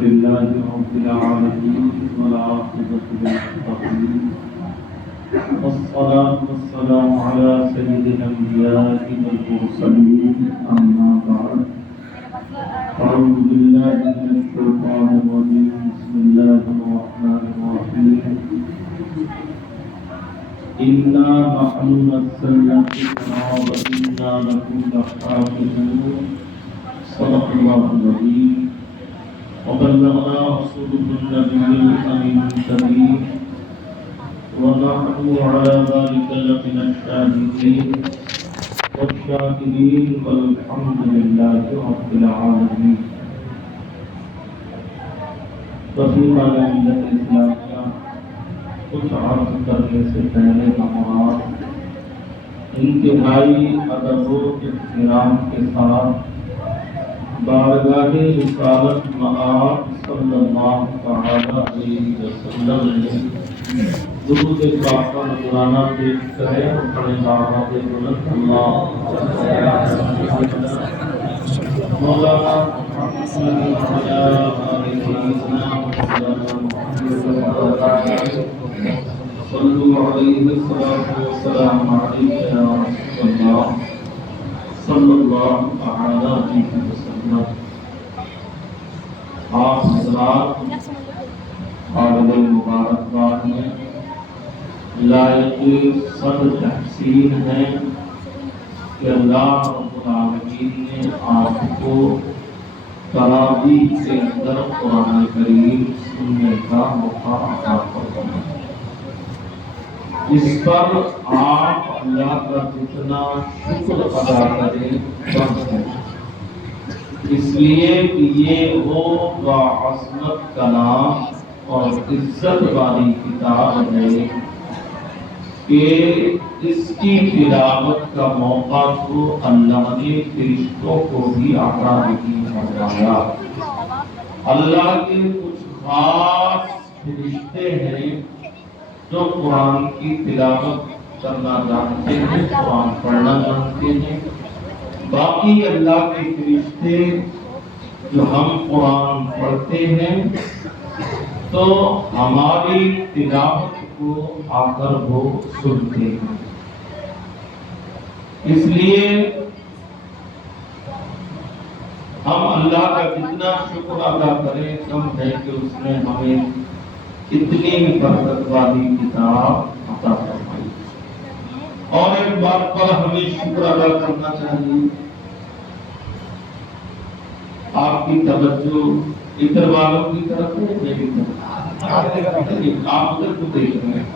لله رب العالمين والعاقبة للمتقين والصلاة والسلام على سيد الأنبياء والمرسلين أما بعد أعوذ بالله من الشيطان الرجيم بسم الله الرحمن الرحيم إنا نحن نزلنا الذكر وإنا له لحافظون صدق الله العظيم وبلغنا رسوله النبي الأمين الكريم ونحن على ذلك لمن الشاهدين والشاكرين والحمد لله رب العالمين. وفيما ملت الإسلامية کچھ عرض کرنے سے پہلے ہمارا انتہائی ادب و احترام کے ساتھ بارگاہ رسالت مآب صلی اللہ علیہ وسلم نے درود پاک کا نذرانہ پیش کرے اور بڑے دعوت بلند اللہ مولانا صلوا علیہ والسلام علیہ یا رسول اللہ صلی اللہ علیہ وسلم. آپ حضرات قابل مبارکباد ہیں، لائق صد تحسین ہیں کہ اللہ رب العالمین نے آپ کو تراویح کے اندر قرآن کریم سننے کا موقع عطا فرمایا. اس پر آپ اللہ کا جتنا شکر ادا کریں کم ہے، اس لیے کہ یہ وہ باعظمت کلام اور عزت والی کتاب ہے کہ اس کی تلاوت کا موقع تو اللہ نے فرشتوں کو بھی عطا نہیں فرمایا. اللہ کے کچھ خاص فرشتے ہیں جو قرآن کی تلاوت کرنا جانتے ہیں، قرآن پڑھنا جانتے ہیں. باقی اللہ کے فرشتے جو ہم قرآن پڑھتے ہیں تو ہماری تلاوت کو آ کر وہ سنتے ہیں. اس لیے ہم اللہ کا جتنا شکر ادا کریں کم ہے کہ اس نے ہمیں اتنی برکت والی کتاب عطا فرمائی. اور ایک بات پر ہمیں شکر ادا کرنا چاہیے، آپ کی توجہ ادھر والوں کی طرف ہے، میری طرف. آپ ادھر کو دیکھ رہے ہیں.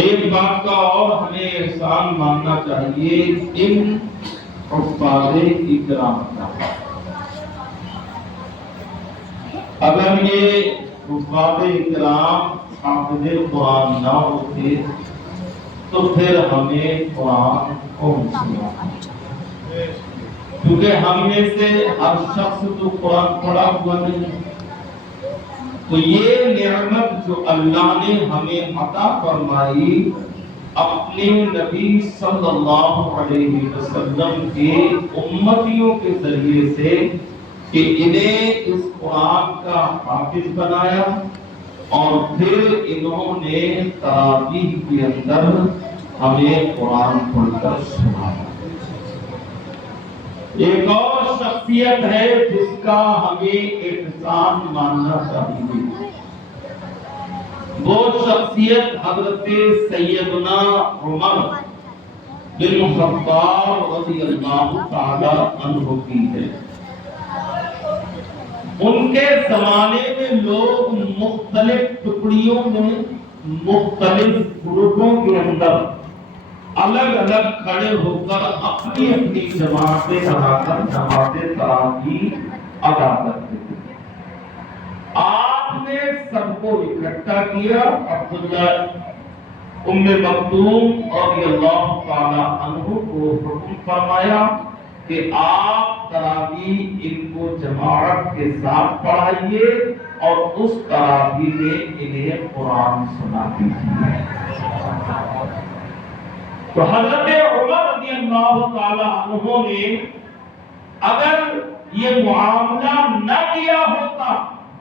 ایک بات کا اور ہمیں احسان ماننا چاہیے ان حفاظ اکرام کا. اگر یہ حفاظ اکرام حافظ قرآن نہ ہوتے تو پھر ہمیں قرآن کون سنا؟ کیونکہ ہم میں سے ہر شخص تو قرآن پڑھا ہوا نہیں. تو یہ نعمت جو اللہ نے ہمیں عطا فرمائی اپنے نبی صلی اللہ علیہ وسلم کے امتیوں کے ذریعے سے کہ انہیں اس قرآن کا حافظ بنایا اور پھر انہوں نے تراویح کے اندر ہمیں قرآن پڑھ کر سنایا. ایک اور شخصیت ہے جس کا ہمیں احسان ماننا چاہیے. وہ شخصیت حضرت سیدنا عمر بن خطاب رضی اللہ تعالی عنہ کی ہے. ان کے زمانے میں لوگ مختلف ٹکڑیوں میں مختلف گروپوں کے اندر الگ الگ کھڑے ہو کر اپنی اپنی جماعتیں بنا کر جماعت تراویح ادا کرتے تھے. آپ نے سب کو اکٹھا کیا. عبداللہ ام مکتوم رضی اللہ تعالی عنہ کو حکم فرمایا کہ آپ تراویح ان کو جماعت کے ساتھ پڑھائیے اور اس تراویح میں انہیں قرآن سنا دیجیے. تو حضرت عمر رضی اللہ تعالی عنہ نے اگر یہ معاملہ نہ کیا ہوتا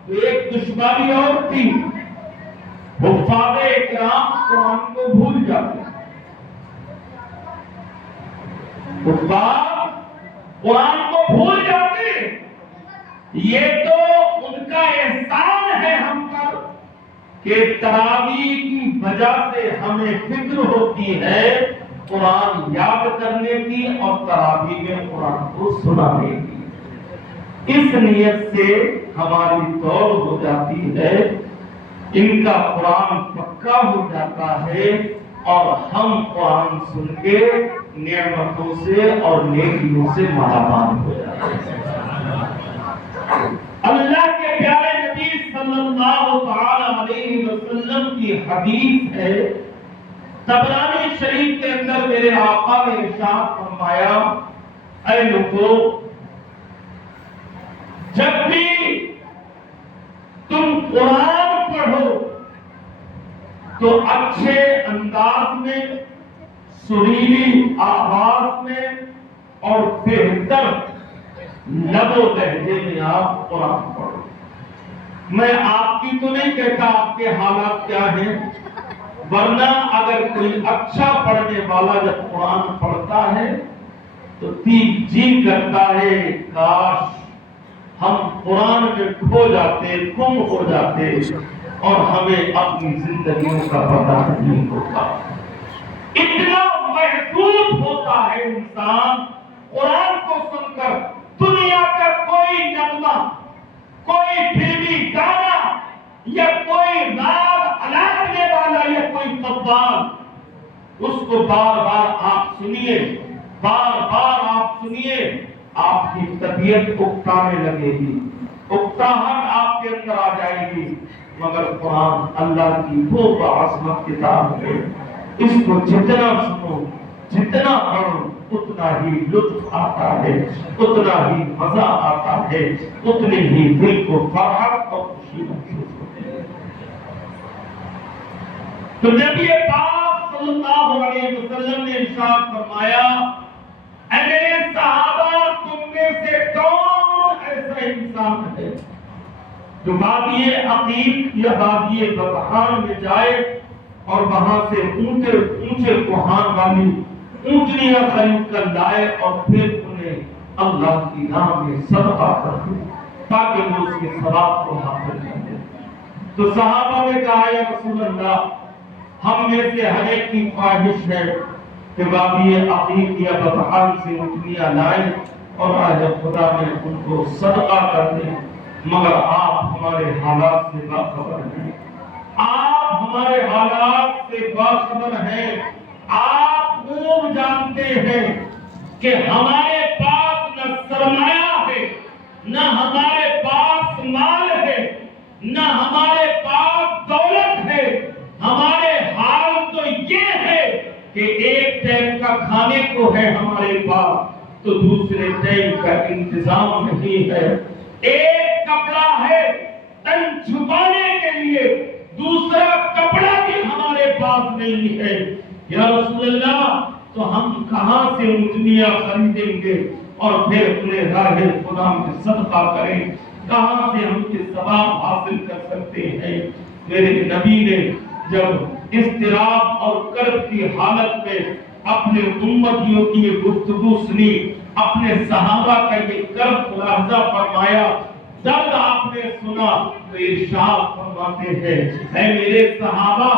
تو ایک دشمنی اور تھی، حفاظ اکرام قرآن کو بھول جاتے، حفاظ قرآن کو بھول جاتے۔ یہ تو ان کا احسان ہے ہم پر کہ تراویح کی وجہ سے ہمیں فکر ہوتی ہے قرآن یاد کرنے کی اور تراویح میں قرآن کو سنانے کی، اس نیت سے ہماری توڑ ہو جاتی ہے، ان کا قرآن پکا ہو جاتا ہے اور ہم قرآن سن کے نعمتوں سے اور نیکیوں سے مالا مال ہو جاتے ہیں۔ اللہ کے پیارے نبی صلی اللہ تعالی علیہ وسلم کی حدیث ہے، طبرانی شریف کے اندر میرے آقا نے ارشاد فرمایا، اے لوگو جب بھی تم قرآن پڑھو تو اچھے انداز میں، سریلی آواز میں اور بہتر لب و لہجے میں آپ قرآن پڑھو۔ میں آپ کی تو نہیں کہتا آپ کے حالات کیا ہیں، ورنہ اگر کوئی اچھا پڑھنے والا جب قرآن پڑھتا ہے تو جی کرتا ہے کاش ہم قرآن میں کھو جاتے، گم ہو جاتے اور ہمیں اپنی زندگیوں کا پتہ نہیں ہوتا۔ اتنا محسوس ہوتا ہے انسان قرآن کو سن کر، دنیا کا کوئی نغمہ، کوئی فلمی گانا یا کوئی راگ الاپنے والا یا کوئی قوال، اس کو بار بار آپ سنیے، بار بار آپ سنیے، آپ کی طبیعت اکتانے لگے گی، اکتاہٹ آپ کے اندر آ جائے گی۔ مگر قرآن اللہ کی وہ بعظمت کتاب ہے، اس کو جتنا سنو، جتنا پڑھو، اتنا ہی لطف آتا ہے، اتنا ہی مزہ آتا ہے، اتنی ہی دل کو فرحت اور خوشی محسوس ہوتی ہے۔ تو نبی پاک صلی اللہ علیہ وسلم نے ارشاد فرمایا، اے میرے صحابہ تم میں سے کون ایسا انسان ہے جو وادی عقیق یا وادی بطحان میں جائے اور وہاں سے اونچے کوہان والی اونٹنیاں خرید کر لائے اور پھر انہیں اللہ کی راہ میں صدقہ کر دے تاکہ وہ اس کے ثواب کو حاصل کر دے۔ تو صحابہ نے کہا یا رسول اللہ، ہم میں سے ہر ایک کی خواہش ہے کہ وادی عقیق یا بطحان سے اونٹنیاں لائیں اور آج خدا میں ان کو صدقہ کر دیں، مگر آپ ہمارے حالات سے باخبر ہیں، آپ ہمارے حالات سے باخبر ہیں، آپ خوب جانتے ہیں کہ ہمارے پاس نہ سرمایہ ہے، نہ ہمارے پاس مال ہے، نہ ہمارے پاس دولت ہے، ہمارے حال تو یہ ہے کہ ایک ٹائم کا کھانے کو ہے ہمارے پاس تو دوسرے ٹائم کا انتظام نہیں ہے، ایک کپڑا ہے تن چھپانے کے لیے، دوسرا کپڑا بھی ہمارے پاس نہیں ہے۔ یا رسول اللہ تو ہم کہاں سے اونٹنیاں خریدیں گے اور پھر انہیں راہ خدا میں صدقہ کریں، کہاں سے ہم یہ ثواب حاصل کر سکتے ہیں؟ میرے نبی نے جب اضطراب اور کرب کی حالت میں اپنے امتیوں کی یہ گفتگو سنی، اپنے صحابہ کا یہ کرب ملاحظہ فرمایا، جب آپ نے سنا تو ارشاد فرماتے ہیں، اے میرے صحابہ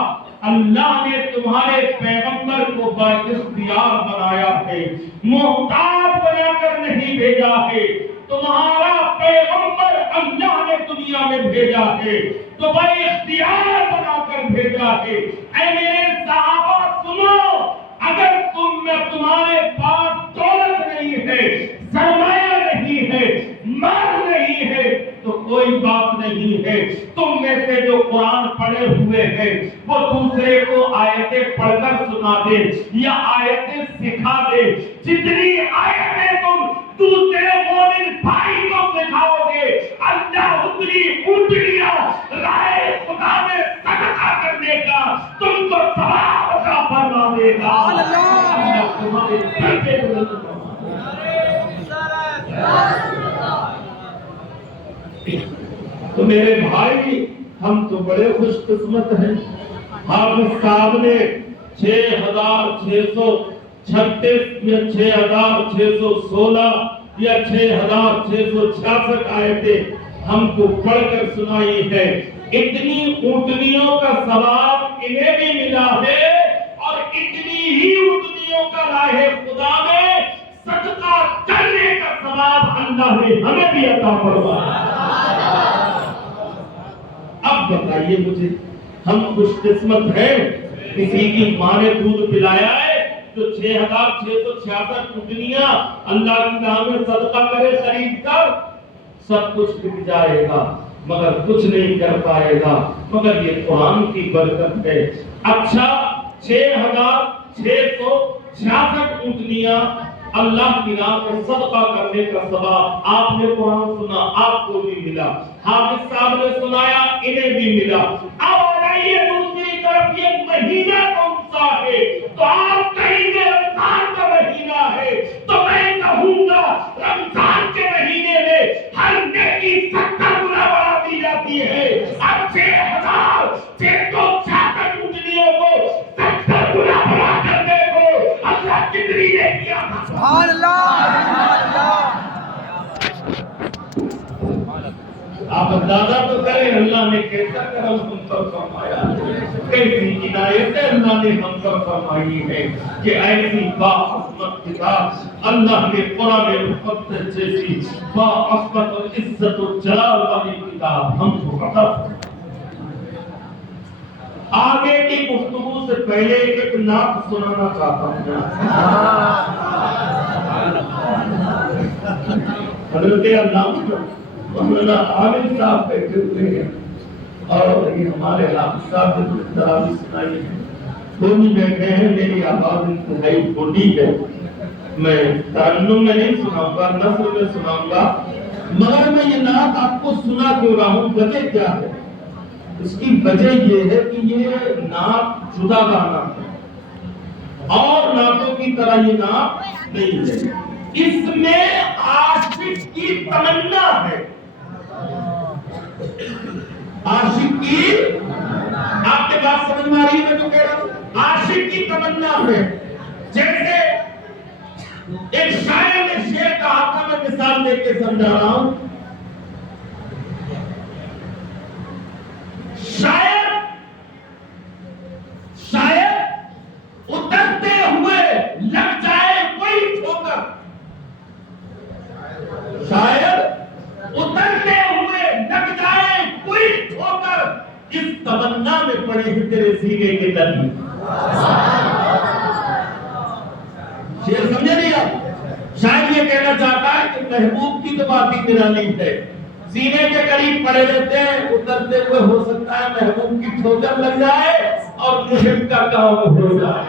اللہ نے تمہارے پیغمبر کو بااختیار بنایا ہے، محتاج بنا کر نہیں بھیجا ہے، تمہارا پیغمبر اللہ نے دنیا میں بھیجا ہے تو بااختیار بنا کر بھیجا ہے۔ اے میرے صحابہ سنو، اگر تمہارے پاس دولت نہیں ہے، سرمایہ نہیں ہے، مال نہیں ہے تو کوئی بات نہیں ہے، تم میں سے جو قرآن پڑھے ہوئے ہیں وہ دوسرے کو آیتیں پڑھ کر سنا دے یا آیتیں سکھا دے، جتنی آیتیں تم دوسرے مومن بھائی کو سکھاؤ گے اللہ اتنی اونٹنیاں راہ خدا میں صدقہ کرنے کا تم کو ثواب عطا فرما دے گا۔ اللہ تمہارے پیچھے تو میرے بھائی ہم تو بڑے خوش قسمت ہیں، حافظ صاحب نے 6636 یا 6616 یا 6666 آیتیں ہم کو پڑھ کر سنائی ہے۔ اتنی اونٹنیوں کا ثواب انہیں بھی ملا ہے اور اتنی ہی اونٹنیوں کا راہ خدا میں صدقہ کرنے کا ثواب اللہ نے ہمیں بھی عطا فرمایا۔ اب بتائیے مجھے، ہم خوش قسمت ہیں کسی کی ماں نے دودھ پلایا ہے جو 6666 اونٹنیاں اللہ کی راہ میں صدقہ کرے خرید کر، سب کچھ بک جائے گا مگر کچھ نہیں کر پائے گا، مگر یہ قرآن کی برکت ہے۔ اچھا 6666 اونٹنیاں اللہ کی راہ میں صدقہ کرنے کا ثواب، آپ نے قرآن سنا آپ کو بھی ملا، حافظ صاحب نے سنایا انہیں بھی ملا۔ اب آئیے دوسری طرف یہ مہینہ کون سا ہے؟ تو آپ کہیں گے رمضان کا مہینہ ہے، تو میں کہوں گا رمضان کے مہینے میں ہر نیکی 70 گنا بڑھا دی جاتی ہے۔ اب 6666 اونٹنیوں کو 70 گنا بڑھا کرنے کو اللہ کتنی نے کیا تھا؟ سبحان اللہ، سبحان اللہ۔ آپ اندازہ تو کریں اللہ نے کیسا کرم ہم پر فرمایا، کیسی عنایت اللہ نے ہم پر فرمائی ہے کہ ایسی باعظمت کتاب اللہ نے قرآن مقدس جیسی باعظمت اور عزت و جلال والی کتاب ہم کو عطا فرمائی۔ آگے کی گفتگو سے پہلے ایک نعت سنانا چاہتا ہوں۔ حضرت علامہ مولانا عامر صاحب بیٹھے ہوئے ہیں اور یہ ہمارے حافظ صاحب نے تراویح سنائی ہے، دونوں بیٹھے ہیں، میری آواز انتہائی چھوٹی ہے، میں ترنم میں نہیں سناؤں گا، نثر میں سناؤں گا، مگر میں یہ نعت آپ کو سنا کیوں رہا ہوں؟ وجہ کیا ہے؟ اس کی وجہ یہ ہے کہ یہ نعت جدا گانا ہے اور نعتوں کی طرح یہ نعت نہیں ہے، اس میں عاشق کی تمنا ہے، عاشق کی، آپ کے بات سمجھ میں آ رہی ہے میں جو کہہ رہا ہوں؟ عاشق کی تمنا ہے۔ جیسے ایک شاعر نے شعر کہا تھا، میں مثال دے کے سمجھا رہا ہوں، شاعر اترتے ہوئے لگ جائے کوئی ٹھوکر، شاعر اترتے ہوئے لگ جائے کوئی ٹھوکر، اس تمنا میں پڑے ہیں تیرے سینے کے درد۔ شعر سمجھے نہیں آپ؟ شاعر یہ کہنا چاہتا ہے کہ محبوب کی تو بات ہی نرالی ہے، سینے کے قریب پڑے رہتے ہیں، اترتے ہوئے ہو سکتا ہے محبوب کی ٹھوکر لگ جائے اور محب کا کام ہو جائے۔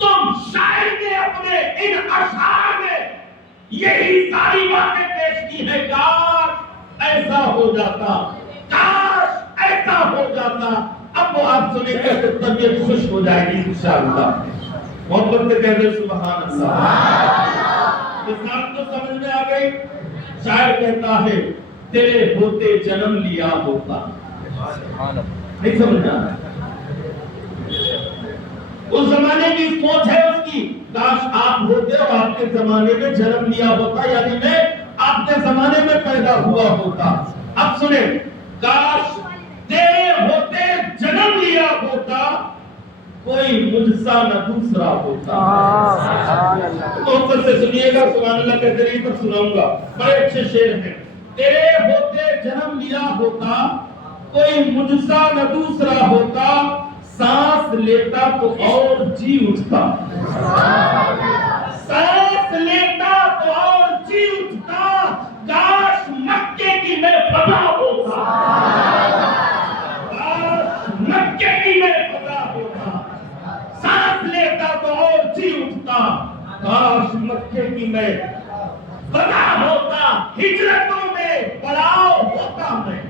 تم شاعر نے اپنے ان اشعار میں یہی ساری باتیں پیش کی ہے، کاش ایسا ہو جاتا، کاش ایسا ہو جاتا۔ اب وہ آپ سنیں گے تو طبیعت خوش ہو جائے گی انشاءاللہ۔ محبت سے کہہ دیں سبحان اللہ۔ مثال تو سمجھ میں آ گئی؟ شاعر کہتا ہے تیرے ہوتے جنم لیا ہوتا، نہیں سمجھنا؟ اس زمانے کی سوچ ہے اس کی، کاش آپ ہوتے اور آپ کے زمانے میں جنم لیا ہوتا، یعنی میں آپ کے زمانے میں پیدا ہوا ہوتا۔ اب سنیں، کاش تیرے ہوتے جنم لیا ہوتا، کوئی مجھ سا نہ دوسرا ہوتا۔ محبت سے سنیے گا، سبحان اللہ کے ذریعے پر سناؤں گا، بڑے اچھے شعر ہیں۔ تیرے ہوتے جنم لیا ہوتا، کوئی مجھ سا نہ دوسرا ہوتا، سانس لیتا تو اور جی اٹھتا، سانس لیتا تو اور جی اٹھتا، کاش مکے کی میں فضا ہوتا، کاش مکے کی میں فضا ہوتا، سانس لیتا تو اور جی اٹھتا، کاش مکے کی میں فضا ہوتا، ہجرتوں میں پڑاؤ ہوتا میں۔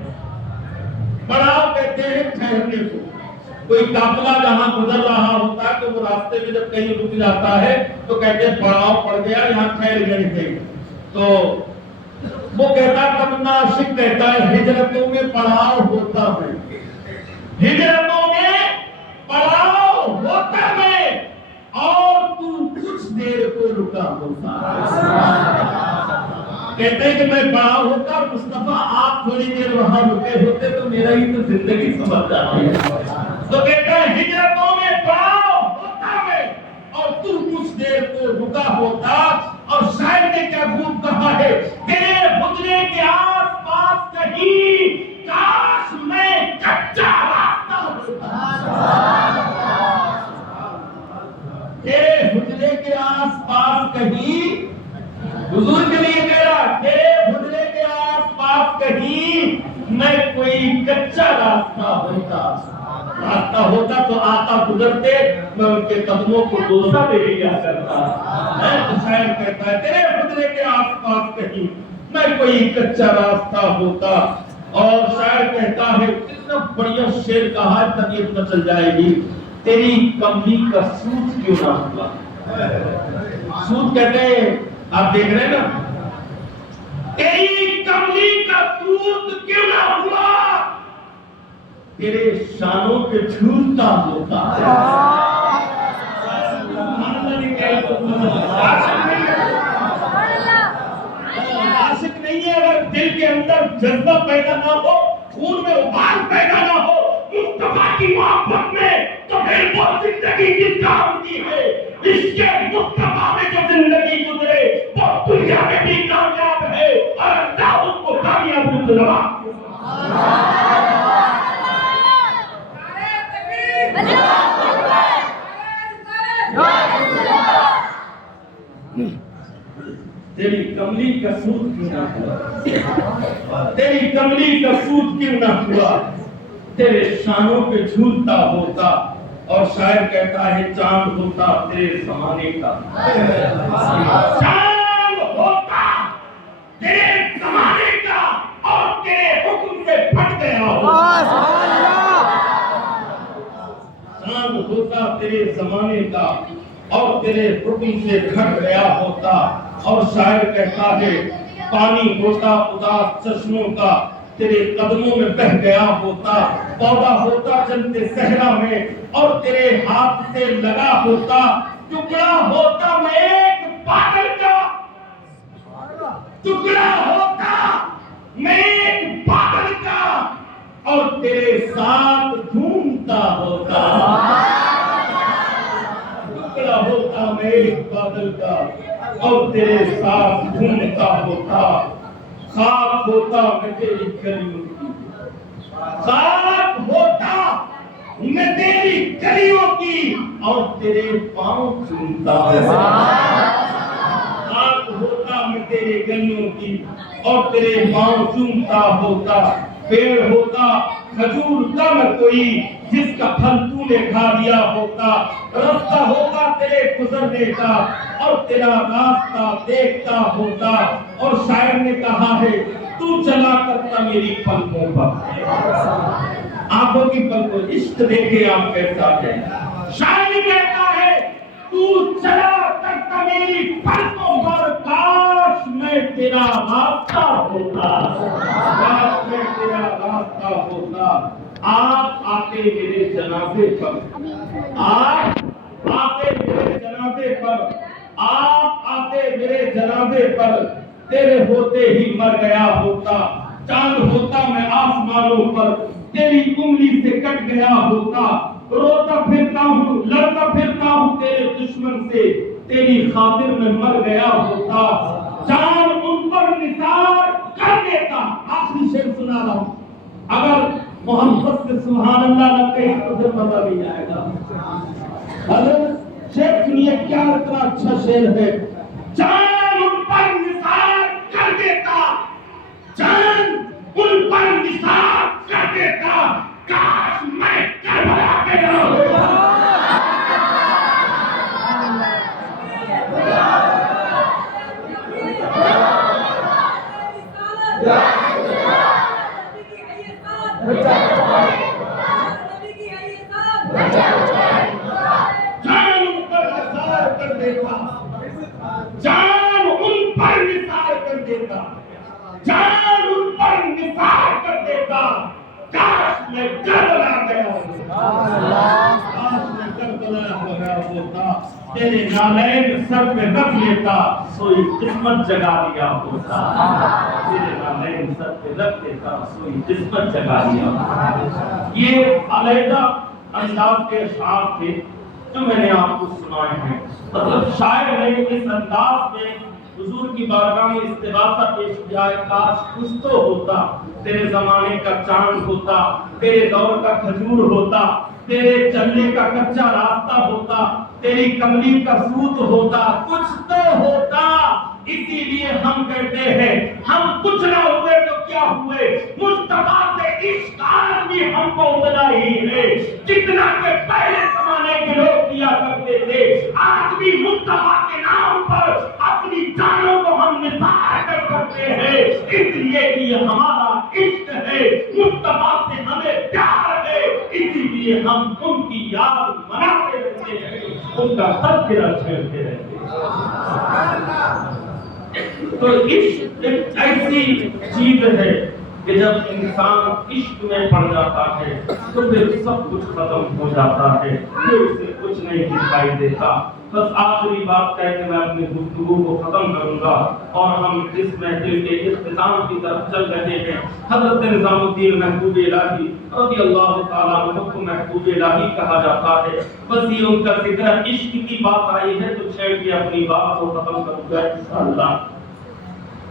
پڑاؤ کہتے ہیں ٹھہرنے کو، کوئی قافلہ جہاں گزر رہا ہوتا ہے تو وہ راستے میں جب کہیں رک جاتا ہے تو کہتے ہیں پڑاؤ پڑ گیا، یہاں ٹھہر گئے تھے، تو وہ کہتا تب اپنا عاشق کہتا ہے ہجرتوں میں پڑاؤ ہوتا ہے، ہجرتوں میں پڑاؤ ہوتا ہے اور تو کچھ دیر کو رکا ہوتا کہتے ہیں کہ میں پڑاؤ ہوتا اور مصطفیٰ آپ تھوڑی دیر وہاں رکے ہوتے تو میرا ہی تو زندگی سمجھ جاتی ہے۔ تو کہتا ہے ہجرتوں میں پڑاؤ ہوتا ہے اور تو کچھ دیر کو رکا ہوتا۔ اور شاعر نے کیا خوب کہا ہے، تیرے حجرے کے آس پاس کہیں کاش میں کچا راستہ ہوتا، تیرے حجرے کے آس پاس کہیں، حضور کے لیے کہہ رہا تیرے حجرے کے آس پاس کہیں میں کوئی کچا راستہ ہوتا تو آقا گزرتے میں ان کے قدموں کو بوسہ دے دیا کرتا۔ شاعر کہتا ہے تیرے حجرے کے آس پاس کہیں میں کوئی کچا راستہ ہوتا۔ اور شاعر کہتا ہے کتنا بڑھیا شعر کہا ہے، طبیعت مچل جائے گی، تیری کملی کا سود کیوں نہ ہوا۔ سود کہتے ہیں، آپ دیکھ رہے ہیں نا، تیری کملی کا سود کیوں نہ ہوا، تیرے شانوں پہ جھولتا ہوتا۔ عاشق نہیں ہے اگر دل کے اندر جذبہ پیدا نہ ہو، خون میں ابال پیدا نہ ہو مصطفیٰ کی محبت میں، تو پھر وہ زندگی کس کام کی ہے۔ عشق مصطفیٰ میں جو زندگی گزرے وہ دنیا میں بھی کامیاب ہے اور اللہ اس کو کامیاب دلوا۔ تیری کملی کا سود کیوں نہ ہوا، تیری کملی کا سود کیوں نہ ہوا، تیرے شانوں پہ جھولتا ہوتا۔ اور شاعر کہتا ہے چاند ہوتا تیرے زمانے کا، چاند ہوتا تیرے زمانے کا اور تیرے حکم سے پھٹ گیا ہوتا، چاند ہوتا تیرے زمانے کا اور تیرے حکم سے گھٹ گیا ہوتا۔ اور شاعر کہتا ہے پانی ہوتا اداس چشموں کا تیرے قدموں میں بہ گیا ہوتا، پودا ہوتا چلتے صحرا میں اور تیرے ہاتھ سے لگا ہوتا، ٹکڑا ہوتا میں ایک بادل کا، ٹکڑا ہوتا میں ایک بادل کا اور تیرے ساتھ گھومتا ہوتا، ٹکڑا ہوتا میں ایک بادل کا اور تیرے ساتھ گھومتا ہوتا۔ خاک ہوتا میں تیری گلیوں کی، خاک ہوتا میں تیری گلیوں کی اور تیرے پاؤں چومتا ہوتا، خاک ہوتا میں تیری گلیوں کی اور تیرے پاؤں چومتا ہوتا۔ پیڑ ہوتا کھجور کا میں کوئی جس کا پھل تو نے کھا لیا ہوتا، رستہ ہوتا تیرے گزرنے کا اور تیرا راستہ دیکھتا ہوتا۔ اور شاعر نے کہا ہے تو چلا کرتا میری پلکوں پر، آنکھوں کی پلکوں، عشق دیکھے آپ کیسا ہے۔ شاعر کہتا ہے تو چلا کرتا میری پلکوں پر، کاش میں تیرا راستہ ہوتا، کاش میں تیرا راستہ ہوتا۔ آپ آتے میرے جنازے پر، آپ آتے میرے جنازے پر، آپ آتے میرے جنازے پر، تیرے ہوتے ہی مر گیا ہوتا۔ چاند ہوتا میں آسمانوں پر، تیری انگلی سے کٹ گیا ہوتا۔ روتا پھرتا ہوں لڑتا پھرتا ہوں تیرے دشمن سے، تیری خاطر میں مر گیا ہوتا۔ چاند ان پر نثار کر دیتا۔ آخری شعر سنا رہا ہوں، اگر محمد سے سبحان اللہ نہ کہیں تو پھر مزہ نہیں آئے گا۔ حضرت شعر سنیے کیا اتنا اچھا شعر ہے۔ چاند ان پر نثار کر دیتا، چاند ان پر نثار کر دیتا، کاش میں کربلا گیا ہوتا۔ جان ان پر نثار کر دیتا، جان ان کاش میں کربلا گیا ہوتا، کاش میں کربلا گیا ہوتا، تیرے نالین سر پہ رکھ لیتا، سوئی قسمت جگا دیا ہوتا، تیرے نالین سر پہ رکھ لیتا، سوئی قسمت جگا دیا ہوتا۔ یہ علیحدہ انداز کے اشعار تھے جو میں نے آپ کو سنائے ہیں۔ مطلب شاعر نے اس انداز میں حضور کی بارگاہ میں استغاثہ پیش کیا ہے، کاش کچھ تو ہوتا، تیرے زمانے کا چاند ہوتا، تیرے دور کا کھجور ہوتا، تیرے چلنے کا کچا راستہ ہوتا، تیری کملی کا سوت ہوتا، کچھ تو ہوتا۔ اسی لیے ہم کہتے ہیں ہم کچھ نہ ہوئے تو کیا ہوئے، مصطفیٰ سے عشق آج بھی ہم کو اتنا ہی ہے جتنا کہ پہلے زمانے کے لوگ کیا کرتے تھے۔ آج بھی مصطفیٰ کے نام پر اپنی جانوں کو ہم نثار کر سکتے ہیں، اس لیے کہ یہ ہمارا عشق ہے، مصطفیٰ سے ہمیں پیار ہے، اسی لیے ہم ان کی یاد مناتے رہتے ہیں، ان کا تذکرہ چھیڑتے رہتے ہیں۔ تو عشق ایک ایسی چیز ہے کہ جب انسان عشق میں پڑ جاتا ہے تو پھر سب کچھ ختم ہو جاتا ہے، پھر اسے کچھ نہیں دکھائی دیتا۔ بس آخری بات کہہ کے میں اپنی گفتگو کو ختم کروں گا اور ہم اس محفل کے اختتام کی طرف چل رہے ہیں۔ حضرت نظام الدین محبوب الہی رضی اللہ تعالیٰ عنہ کو محبوب الہی کہا جاتا ہے۔ بس یہ ان کا ذکر عشق کی بات آئی ہے تو چھیڑ کے اپنی بات کو ختم کروں گا انشاءاللہ۔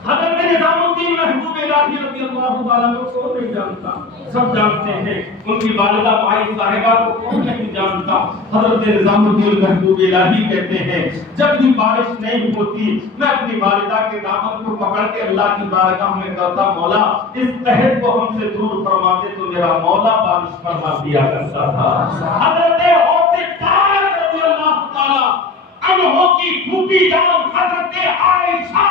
حضرت نظام الدین محبوب الہی رضی اللہ تعالیٰ عنہ کو نہیں جانتا، سب جانتے ہیں۔ ان کی والدہ مائی صاحبہ کو کون نہیں جانتا۔ حضرت نظام الدین محبوب الہی کہتے ہیں جب بھی بارش نہیں ہوتی میں اپنی والدہ کے دامن کو پکڑ کے اللہ کی بارگاہ میں کہتا، مولا اس قحط کو ہم سے دور فرما دے، تو میرا مولا بارش فرما دیا کرتا تھا۔ حضرت رضی اللہ تعالیٰ عنہ کی پھوپھی جان حضرت عائشہ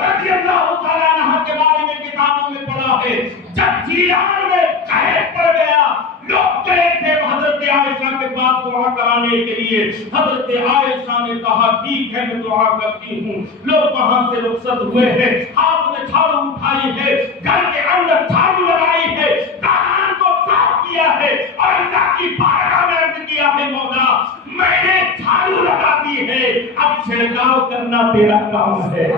رضی اللہ تعالیٰ عنہ کے بارے میں کتابوں میں پڑھا ہے، جب جیلان میں قحط پڑ گیا لوگ گئے تھے حضرت عائشہ کے پاس دعا کرانے کے لیے، حضرت عائشہ نے کہا ٹھیک ہے میں دعا کرتی ہوں۔ لوگ وہاں سے رخصت ہوئے ہیں، آپ نے جھاڑو اٹھائی ہے، گھر کے اندر جھاڑو لگائی ہے، دالان کو صاف کیا ہے اور اللہ کی بارگاہ میں عرض کیا ہے، مولا میں نے جھاڑو لگا دی ہے، اب چھڑکاؤ کرنا تیرا کام ہے۔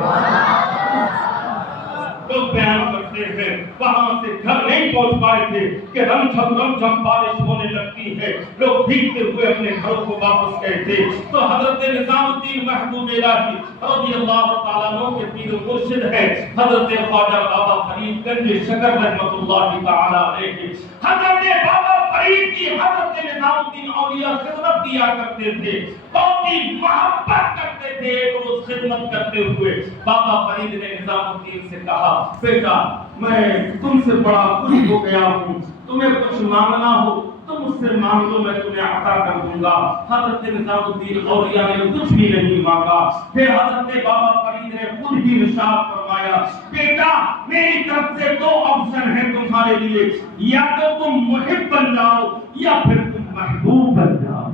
لوگ بیان کرتے ہیں وہاں سے گھر نہیں پہنچ پائے تھے کہ رم جھم بارش ہونے لگتی ہے، لوگ بھیگتے ہوئے اپنے گھروں کو واپس گئے تھے۔ تو حضرت نظام الدین محبوب الہی رضی اللہ تعالیٰ عنہ کے پیر و مرشد ہے حضرت خواجہ بابا فرید گنج شکر رحمۃ اللہ تعالیٰ علیہ۔ حضرت بابا فرید کی حضرت نظام الدین اولیاء خدمت کیا کرتے تھے، بہت ہی محبت کرتے تھے۔ ایک روز خدمت کرتے ہوئے بابا فرید نے نظام الدین سے کہا، بیٹا میں تم سے بڑا خوش ہو گیا ہوں، تمہیں کچھ مانگنا ہو تو مجھ سے مانگ لو، میں تمہیں عطا کر دوں گا۔ حضرت نظام الدین اولیاء نے کچھ بھی نہیں مانگا۔ پھر حضرت بابا فرید نے خود ہی ارشاد فرمایا، بیٹا میری طرف سے دو آپشن ہیں تمہارے لیے، یا تو تم محب بن جاؤ یا پھر تم محبوب بن جاؤ۔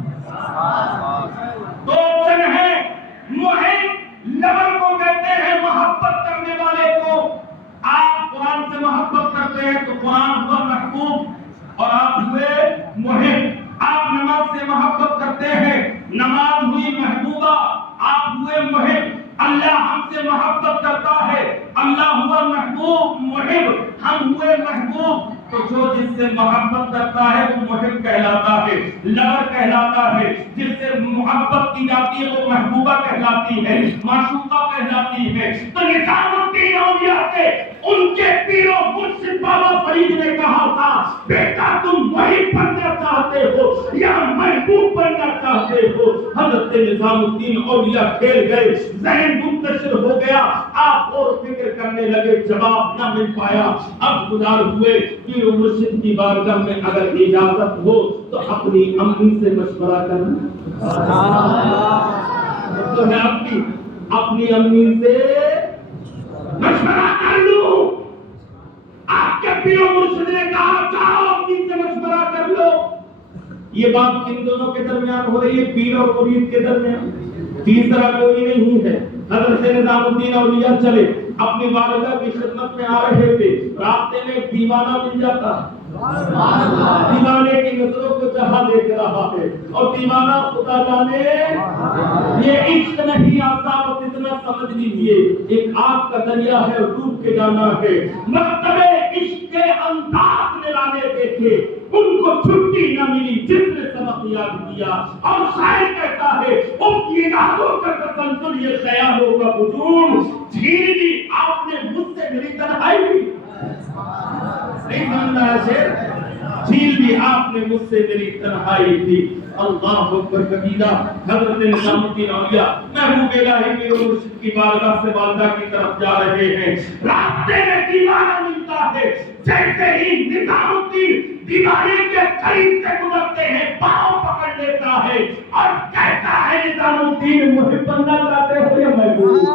دو آپشن ہے، محب لبن کو کہتے ہیں محبت کرنے والے کو، آپ قرآن سے محبت کرتے ہیں تو قرآن ہوا محبوب اور آپ ہوئے محب۔ آپ نماز سے محبت کرتے ہیں، نماز ہوئی محبوبہ، آپ ہوئے محب۔ اللہ ہم سے محبت کرتا ہے، اللہ ہوا محبوب محب، ہم ہوئے محبوب۔ تو جو جس سے محبت کرتا ہے وہ محب کہلاتا ہے، لور کہلاتا ہے، جس سے محبت کی جاتی ہے وہ محبوبہ کہلاتی ہے، معشوقہ کہلاتی ہے۔ تو نظام الدین اولیاء سے ان کے پیر و مرشد بابا فرید نے کہا تھا، بیٹا تم محب بننا چاہتے ہو یا محبوب بننا چاہتے ہو؟ حضرت نظام الدین اولیاء کھیل گئے، ذہن منتشر ہو گیا، آپ اور فکر کرنے لگے، جواب نہ مل پایا۔ اب گزار ہوئے پیر و مرشد کی بارگاہ میں اگر اجازت ہو تو اپنی امی سے مشورہ کرنا تو میں اپنی امی سے مشورہ کر لوں۔ آپ کے پیر و مرشد نے کہا جاؤ امی سے مشورہ کر لو۔ یہ بات کن دونوں کے درمیان ہو رہی ہے؟ پیر اور مرید کے درمیان، تیسرا کوئی نہیں ہے۔ حضرت نظام الدین اولیاء چلے، اپنی والدہ کی خدمت میں آ رہے تھے، راستے میں ایک دیوانہ مل جاتا دیوانے کی نظروں کو جہاں دیکھ رہا ہے اور دیوانہ خدا جانے یہ عشق نہیں آتا اور اتنا سمجھ لیجیے ایک آگ کا دریا ہے اور ڈوب کے جانا ہے مکتبے عشق کے انداز میں لانے دیکھے ان کو چھٹی نہ ملی جس نے سبق یاد کیا اور شاعر کہتا ہے ان کی یادوں کا تسلسل یہ خیالوں کا ہجوم جھیل دی آپ نے مجھ سے میری تنہائی بھی نہیں سمجھنا ہے شیر جھیل دی آپ نے مجھ سے میری تنہائی تھی اللہ اکبر کبیرہ حضرت نظام الدین اولیاء محبوب الہی کے مرشد کی بارگاہ سے والدہ کی طرف جا رہے ہیں راستے میں دیوانہ ملتا ہے جیسے ہی نظام الدین دیوانے کے قریب سے گزرتے ہیں پاؤں پکڑ لیتا ہے اور کہتا ہے نظام الدین محب بننا چاہتے ہو یا محبوب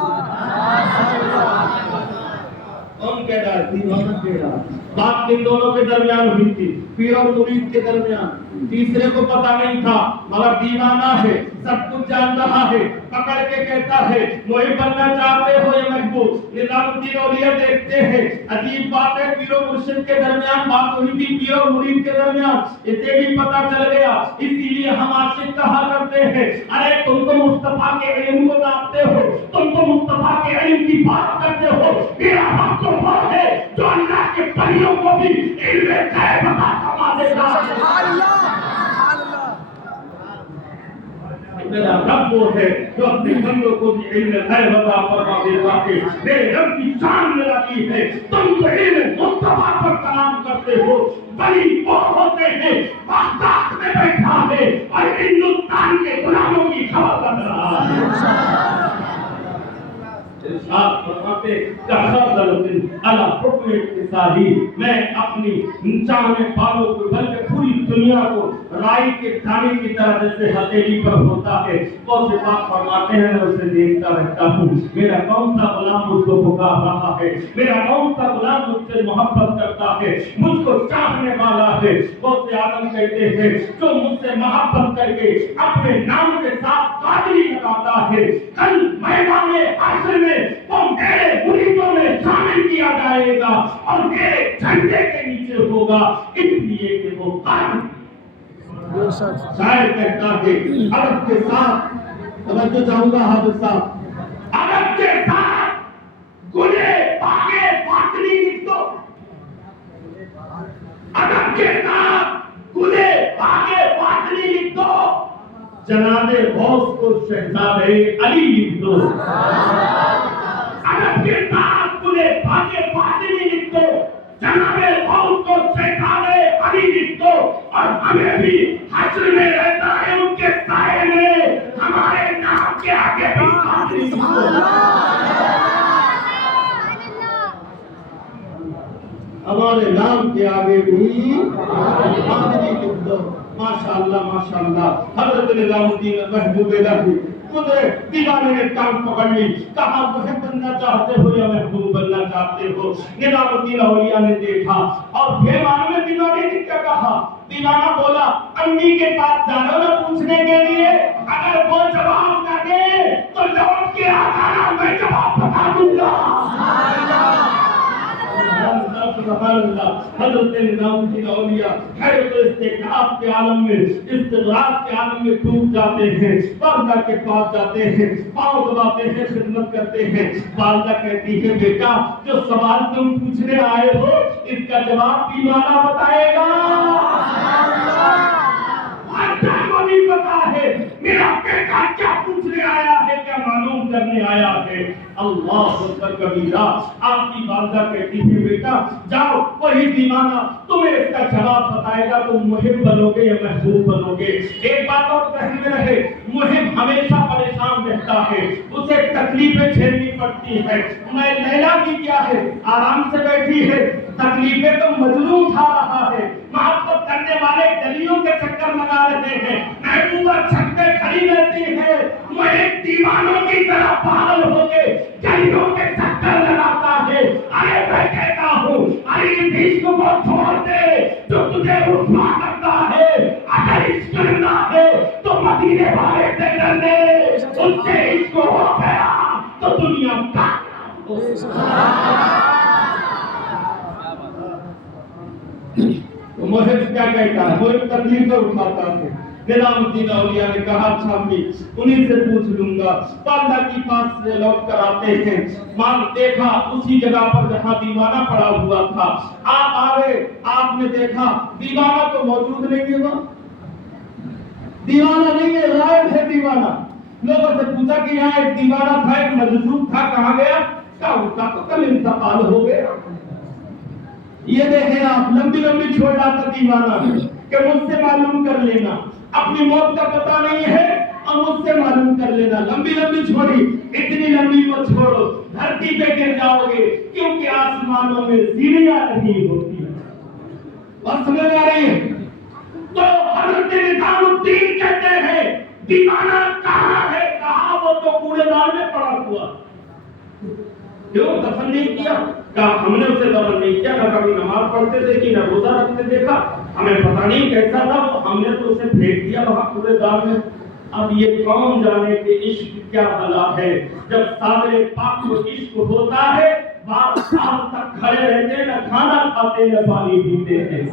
کون کہہ رہا ہے دیوانہ کہہ رہا ہے بات کن دونوں کے درمیان ہوئی تھی پیر اور مرید کے درمیان تیسرے کو پتا نہیں تھا مگر دیوانہ ہے سب کچھ جان رہا ہے پکڑ کے کہتا ہے محب بننا چاہتے ہو یا محبوب نظام الدین اولیاء دیکھتے ہیں عجیب بات ہے پیر و مرشد کے درمیان بات ہوئی تھی پیر و مرید کے درمیان اسے بھی پتا چل گیا اسی لیے ہم عاشق کہا کرتے ہیں ارے تم تو مصطفیٰ کے علم کو جانتے ہو تم تو مصطفیٰ کے علم کی بات کرتے ہو میرا حق تو وہ ہے جو اللہ کے پریوں کو بھی علم غیب عطا فرما دے گا سبحان اللہ میرا رب وہ ہے جو اپنے بندوں کو بھی علم غیب عطا فرما دیتا ہے میرے رب کی شان میں لگی ہے تم تو علم مصطفیٰ پر کلام کرتے ہو ولی وہ ہوتے ہیں بغداد میں بیٹھا ہے اور ہندوستان کے غلاموں کی خبر کر رہا ہے ارشاد فرماتے کخردل علی حکم اقتصادی میں اپنی چاہنے والوں کو بلکہ پوری دنیا کو رائی کے دانے کی طرح جیسے ہتھیلی پر ہوتا ہے وہ صفات فرماتے ہیں میں اسے دیکھتا رہتا ہوں میرا کون سا غلام مجھ کو پکار رہا ہے میرا کون سا غلام مجھ سے محبت کرتا ہے مجھ کو چاہنے والا ہے بہت سے آدم کہتے ہیں جو مجھ سے محبت کر کے اپنے نام کے ساتھ قادری لگاتا ہے کل میدان حشر میں وہ میرے مریدوں میں شامل کیا جائے گا اور میرے جھنڈے کے نیچے ہوگا اس لیے کہ وہ قادری شاعر کہتا ہے ادب کے ساتھ توجہ چاہوں گا حافظ صاحب ادب کے ساتھ گلے باغے باطنی لکھ دو ادب کے ساتھ گلے باغے باطنی لکھ دو جناب غوث کو شہزادے علی لکھ دو ادب کے ساتھ گلے باغے باطنی لکھ دو جناب غوث کو شہزادے علی لکھ دو اور ہمیں بھی حشر میں رہتا ہے ان کے سائے میں ہمارے نام کے آگے بھی قادری ہمارے نام کے آگے بھی قادری لکھ دو ماشاءاللہ حضرت نظام الدین محبوب الہی خدے دیوانے نے ٹانگ پکڑ لی کہا محب بننا چاہتے ہو یا محبوب بننا چاہتے ہو نظام الدین اولیاء نے دیکھا اور بھیمان میں دیوانے نے کیا کہا دیوانہ بولا امی کے پاس جانا نہ پوچھنے کے لیے اگر وہ جواب نہ دے تو لوٹ کے آ جانا میں جواب بتا دوں گا سبحان اللہ حضرت نظام الدین اولیاء حیرت و استغراق کے عالم میں استغراق کے عالم میں ڈوب جاتے ہیں والدہ کے پاس جاتے ہیں پاؤں دباتے ہیں خدمت کرتے ہیں والدہ کہتی ہے بیٹا جو سوال تم پوچھنے آئے ہو اس کا جواب دیوانہ بتائے گا والدہ کو نہیں پتا ہے میرا بیٹا کیا پوچھنے آیا ہے کیا معلوم کرنے آیا ہے اللہ اکبر کبیرہ آپ کی والدہ کہتی ہے بیٹا جاؤ وہی دیوانہ تمہیں اس کا جواب بتائے گا تم محب بنو گے یا محبوب بنو گے ایک بات اور ذہن میں رہے محب ہمیشہ پریشان رہتا ہے اسے تکلیفیں جھیلنی پڑتی ہے میں لیلا کی کیا ہے آرام سے بیٹھی ہے تکلیفیں تو مجنون اٹھا رہا ہے محبت کرنے والے گلیوں کے چکر لگا رہے ہیں محبوبہ چھت پہ کھڑی رہتی ہے میں دیوانوں کی طرح پاگل ہو کے گلیوں کے چکر لگاتا ہے ارے میں کہتا ہوں ارے اس عشق کو چھوڑ دے جو تجھے رسوا کرتا ہے اگر عشق کرنا ہے تو مدینے والے سے کر دے ان سے عشق ہو گیا تو دنیا کا محب کیا کہتا ہے؟ محب تکلیفیں اٹھاتا ہے. نظام الدین اولیاء نے کہا اچھا بھی انہیں سے پوچھ لوں گا. تو اللہ کے پاس سے لوٹ کر آتے ہیں. مان دیکھا اسی جگہ پر جہاں دیوانہ پڑا ہوا تھا. آپ آئے, آپ نے دیکھا دیوانہ تو موجود نہیں ہے, وہاں دیوانہ نہیں ہے, غائب ہے دیوانہ. لوگوں سے پوچھا کہ یہاں ایک دیوانہ تھا, ایک مجذوب تھا, کہاں گیا؟ کیا ہوتا تو کل انتقال ہو گیا. یہ دیکھیں آپ, لمبی لمبی چھوڑ ڈالتا دیوانہ کہ مجھ سے معلوم کر لینا, اپنی موت کا پتہ نہیں ہے اور مجھ سے معلوم کر لینا. لمبی لمبی چھوڑی, اتنی لمبی مت چھوڑو, دھرتی پہ گر جاؤ گے, کیونکہ آسمانوں میں سیڑھیاں نہیں ہوتی. بات سمجھ آ رہی ہے؟ تو حضرت نظام الدین کہتے ہیں دیوانہ کہاں ہے؟ کہاں وہ تو کوڑے دان میں پڑا ہوا. کیوں دفن نہیں کیا؟ کہا ہم نے اسے دفن نہیں کیا, نہ کبھی نماز پڑھتے دیکھی, نہ روزہ رکھتے دیکھا, ہمیں پتہ نہیں کیسا تھا وہ, ہم نے تو اسے پھینک دیا وہاں کوڑے دان میں. اب یہ کون جانے کہ عشق کیا بلا ہے. جب صادق پاک کو عشق ہوتا ہے, بات سال تک کھڑے رہتے, نہ کھانا کھاتے نہ پانی پیتے ہیں.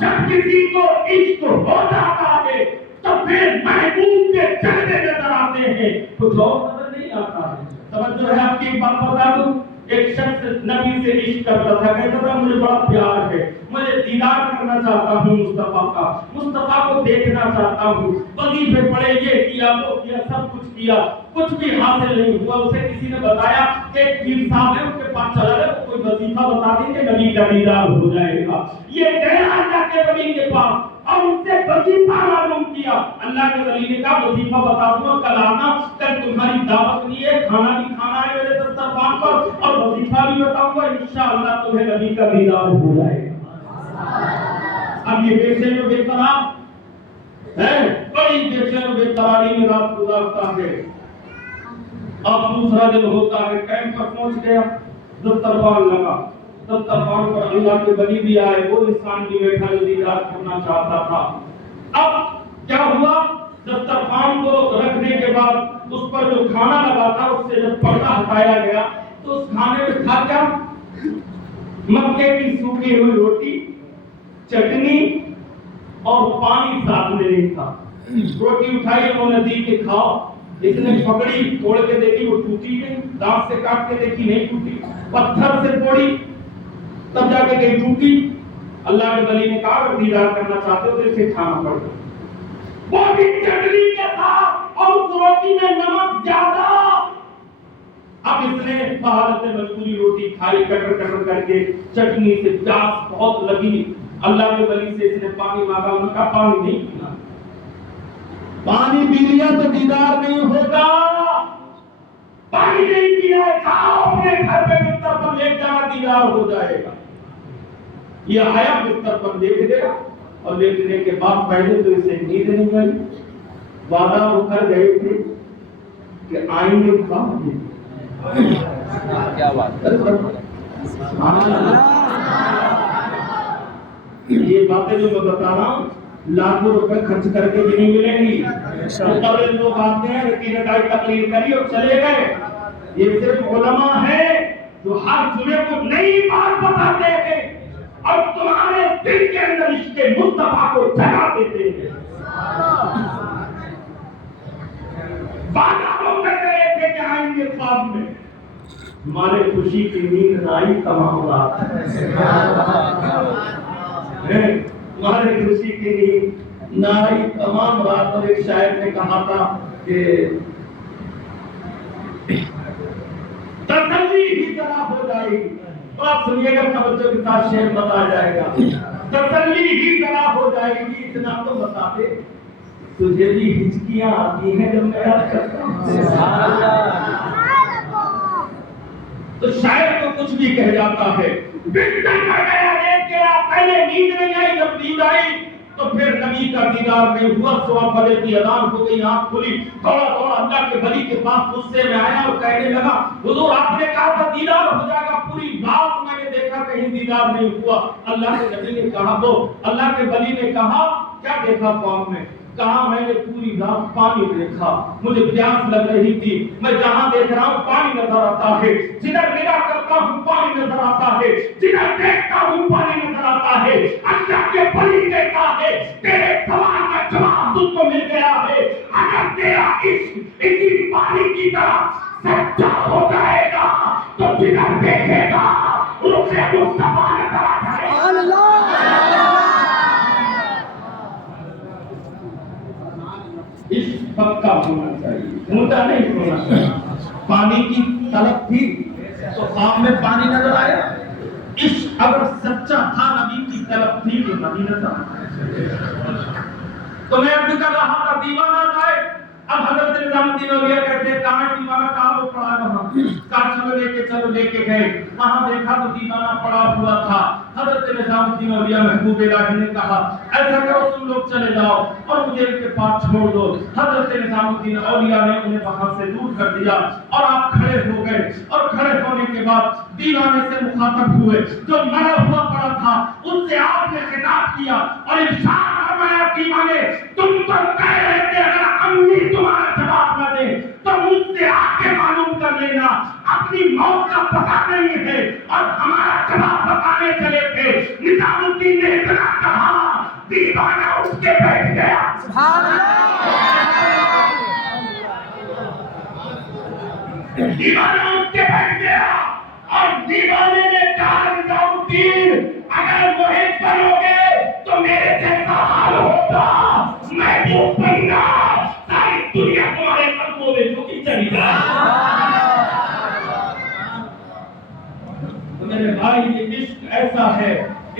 جب کسی کو عشق ہو جاتا ہے تو پھر محبوب کے چہرے نظر آتے ہیں, کچھ اور نظر نہیں آتا ہے. توجہ ہے آپ کی ایک بات بتا دوں, ایک شخص نبی سے عشق کرتا تھا, کہتا تھا مجھے بڑا پیار ہے, مجھے دیدار کرنا چاہتا ہوں مصطفیٰ کا, مصطفیٰ کو دیکھنا چاہتا ہوں. وظیفے پڑھے, یہ کیا وہ کیا, سب کچھ کیا, کچھ بھی حاصل نہیں ہوا. اسے کسی نے بتایا کہ ایک پیر صاحب ہے, ان کے پاس چلا گیا, کوئی وظیفہ بتا دیں کہ نبی کا دیدار ہو جائے گا. یہ گیا اللہ کے ولی کے پاس اور ان سے وظیفہ معلوم کیا. اللہ کے ولی نے کہا وظیفہ بتا دوں, کل آنا, کل تمہاری دعوت نہیں ہے, کھانا بھی کھانا ہے میرے دسترخوان پر, اور وظیفہ بھی بتاؤں گا, انشاءاللہ تمہیں نبی کا دیدار ہو جائے گا. اب یہ بے چین و بے قرار ہے, بڑی بے چین و بے قراری میں رات گزارتا ہے. اب دوسرا دن ہوتا ہے, کیمپ پر پہنچ گیا, دسترخوان لگا, دسترخوان پر اللہ کے ولی بھی آئے, وہ انسان بھی بیٹھا جو دیدار کرنا چاہتا تھا. اب کیا ہوا, دسترخوان کو رکھنے کے بعد اس پر جو کھانا لگا تھا اس سے جب پردہ ہٹایا گیا تو اس کھانے میں تھا کیا؟ مکے کی سوکھی ہوئی روٹی, چٹنی اور پانی ساتھ میں نہیں تھا. روٹی اٹھائی انہوں نے دی کہ کھاؤ. اس نے پکڑی, توڑ کے دیکھی وہ ٹوٹی نہیں, دانت سے کاٹ کے دیکھی نہیں ٹوٹی, پتھر سے توڑی تب جا کے گئی ٹوٹی. اللہ کے ولی نے کہا اگر دیدار کرنا چاہتے ہو تو اسے کھانا پڑے گا. وہ بھی چٹنی کے ساتھ اور اس روٹی میں نمک زیادہ. اب اس نے بہادت مجبوری روٹی کھائی, کٹر کٹر کر کے, چٹنی سے پیاس بہت لگی. اللہ کے ولی سے اس نے پانی مانگا, انہوں نے کہا پانی نہیں پینا. پانی پی لیا تو دیدار نہیں ہوگا. پانی نہیں پیا ہے, کھاؤ اپنے گھر پہ بستر پر لیٹ جانا, دیدار ہو جائے گا. یہ آیا بستر پر لیٹ گیا, اور لیٹنے کے بعد پہلے تو اسے نیند نہیں آئی. وعدہ وہ کر گئے تھے کہ آئیں گے کب. کیا بات ہے, یہ باتیں جو میں بتا رہا ہوں لاکھوں روپے خرچ کر کے بھی نہیں ملیں گی. مقابل لوگ آتے ہیں, رکیلٹائی تقریر کری اور چلے گئے. یہ صرف علماء ہیں جو ہر جمعے کو نئی بات بتاتے ہیں اور تمہارے دل کے اندر عشق مصطفیٰ کو جگا دیتے ہیں. وعدہ وہ کر رہے تھے کہ آئیں گے خواب میں, ہمارے خوشی کی نیند نہ آئی تمام رات. ہمارے خوشی کی نیند نہ آئی تمام رات. اور ایک شاعر نے کہا تھا کہ تسلی ہی ذرا ہو جائے گی. آپ سنیے گا, توجہ کے ساتھ شعر بتا جائے گا. تسلی ہی ذرا ہو جائے گی, اتنا تو بتا دے تجھے بھی ہچکیاں آتی ہیں جب میں یاد کرتا ہوں. تو شاعر تو کچھ بھی کہہ جاتا ہے. بستر پر گیا, دیکھ گیا, پہلے نیند نہیں آئی, جب نیند آئی تو پھر نبی کا دیدار نہیں ہوا. صبح فجر کی اذان ہو گئی, آنکھ کھلی, تھوڑا تھوڑا اللہ کے ولی کے پاس غصے میں آیا اور کہنے لگا حضور آپ نے کہا تھا دیدار ہو جائے گا, پوری رات میں نے دیکھا کہیں دیدار نہیں ہوا. اللہ کے نبی نے کہا, تو اللہ کے ولی نے کہا کیا دیکھا خواب میں؟ کہا میں نے پوری رات پانی دیکھا, مجھے پیاس لگ رہی تھی, میں جہاں دیکھ رہا ہوں پانی نظر آتا ہے, جدھر نگاہ کرتا ہوں پانی نظر آتا ہے, جدھر دیکھتا ہوں پانی نظر آتا ہے. اللہ کے بلی دیتا ہے. تیرے سوال کا جواب تجھ کو مل گیا ہے. اگر تیرا عشق اسی پانی کی طرح سچا ہو جائے گا تو جدھر دیکھے گا رخ مصطفیٰ نظر آ جائے گا. عشق پکا ہونا چاہیے, جھوٹا نہیں ہونا چاہیے. پانی کی طلب تھی تو خواب میں پانی نظر آیا. عشق اگر سچا تھا, نبی کی طلب تھی تو نبی نظر آیا. تو میں ارد کر رہا تھا دیوانہ جائے. اب حضرت نظام الدین اولیاء کہتے ہیں کہاں دیوانہ, کہاں وہ پڑا ہے وہاں. کہا چلو لے کے گئے. وہاں دیکھا تو دیوانہ پڑا ہوا تھا. حضرت نظام الدین اولیاء محبوب الہی نے کہا ایسا کرو تم لوگ چلے جاؤ اور مجھے ان کے پاس چھوڑ دو. حضرت نظام الدین اولیاء نے انہیں وہاں سے دور کر دیا اور آپ کھڑے ہو گئے. اور کھڑے ہونے کے بعد دیوانے سے مخاطب ہوئے. جو مرا ہوا پڑا تھا اس سے آپ نے خطاب کیا اور ارشاد فرمایا دیوانے تم تو کہہ رہے تھے اگر امی تمہارا جواب نہ دے تو مجھ سے آ کے معلوم کر لینا. اپنی موت کا پتہ نہیں ہے اور ہمارا جواب بتانے چلے تھے. نظام الدین نے اتنا کہا دیوانہ اٹھ کے بیٹھ گیا. دیوانہ اٹھ کے بیٹھ گیا اور دیوانے نے کہا نظام الدین اگر محب بنو گے تو میرے جیسا حال ہوگا. محبوب بننا ساری دنیا تمہارے قدموں میں جھکی چلی جائے. تو میرے بھائی یہ عشق ایسا ہے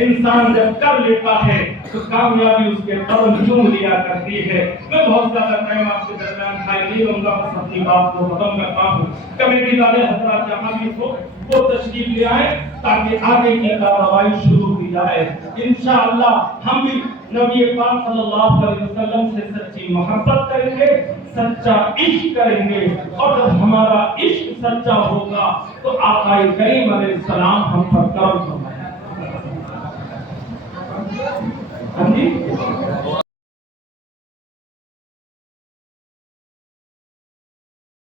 انسان جب کر لیتا ہے تو کامیابی اس کے قدم چوم لیا کرتی ہے. میں بہت زیادہ ٹائم آپ کے درمیان کھائی نہیں رہوں گا, بس اپنی بات کو ختم کرتا ہوں. کمیٹی والے حضرات جہاں بھی ہو وہ تشریف لے آئے تاکہ آگے کی کارروائی شروع کی جائے. انشاءاللہ ہم بھی نبی پاک صلی اللہ علیہ وسلم سے سچی محبت کریں گے, سچا عشق کریں گے, اور جب ہمارا عشق سچا ہوگا تو آقا کریم علیہ السلام ہم پر کرم فرمائیں. ہاں جی.